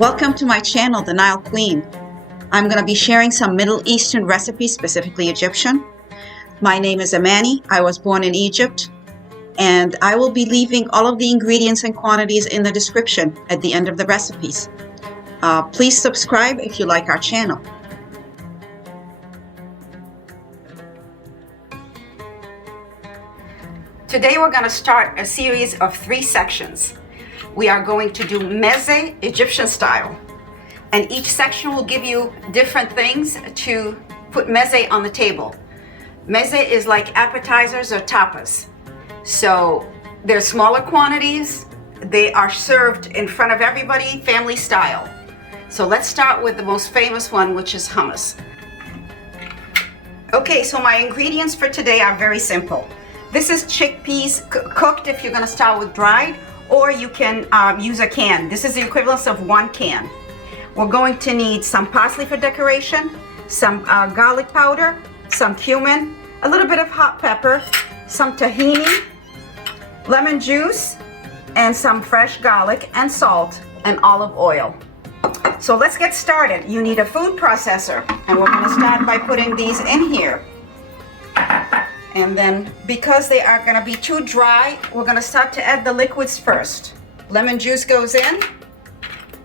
Welcome to my channel, The Nile Queen. I'm going to be sharing some Middle Eastern recipes, specifically Egyptian. My name is Amani. I was born in Egypt, and I will be leaving all of the ingredients and quantities in the description at the end of the recipes. Please subscribe if you like our channel. Today we're going to start a series of 3 sections. We are going to do meze Egyptian style, and each section will give you different things to put meze on the table. Meze is like appetizers or tapas. So they're smaller quantities. They are served in front of everybody, family style. So let's start with the most famous one, which is hummus. Okay, so my ingredients for today are very simple. This is chickpeas cooked if you're going to start with dried, or you can use a can. This is the equivalent of 1 can. We're going to need some parsley for decoration, some garlic powder, some cumin, a little bit of hot pepper, some tahini, lemon juice, and some fresh garlic and salt and olive oil. So let's get started. You need a food processor, and we're going to start by putting these in here. And then, because they are going to be too dry, we're going to start to add the liquids first. Lemon juice goes in,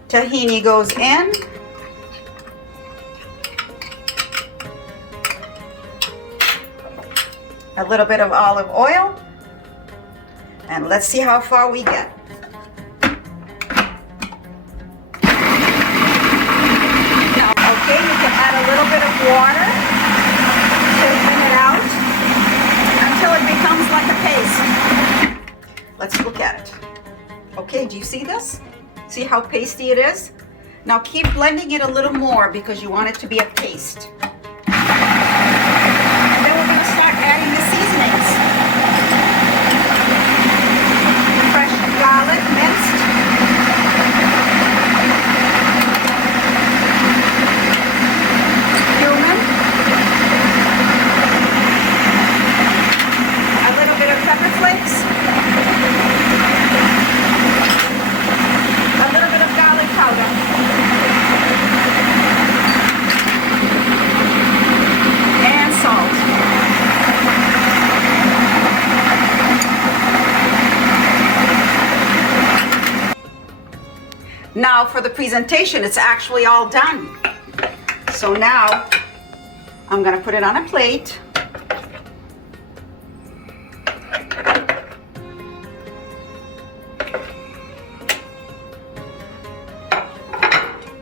tahini goes in, a little bit of olive oil, and let's see how far we get. Now, okay, you can add a little bit of water to thin it out until it becomes like a paste. Let's look at it. Okay, do you see this? See how pasty it is? Now keep blending it a little more because you want it to be a paste. And then we're going to start adding the seasonings. Fresh garlic minced. Cumin. A little bit of pepper flakes. A little bit of garlic powder. And salt. Now for the presentation, it's actually all done. So now I'm going to put it on a plate.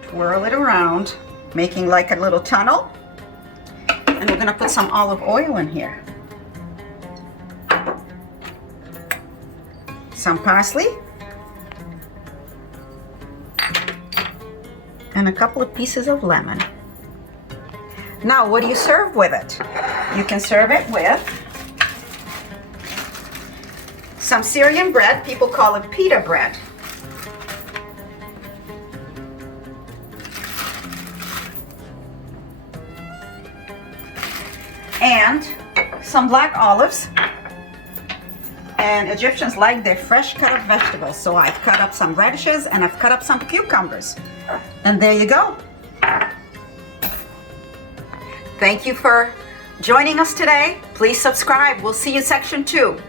Twirl it around, making like a little tunnel. And we're going to put some olive oil in here. Some parsley. And a couple of pieces of lemon. Now, what do you serve with it? You can serve it with some Syrian bread. People call it pita bread. And some black olives. And Egyptians like their fresh cut of vegetables, so I've cut up some radishes and I've cut up some cucumbers. And there you go. Thank you for joining us today. Please subscribe. We'll see you in section 2.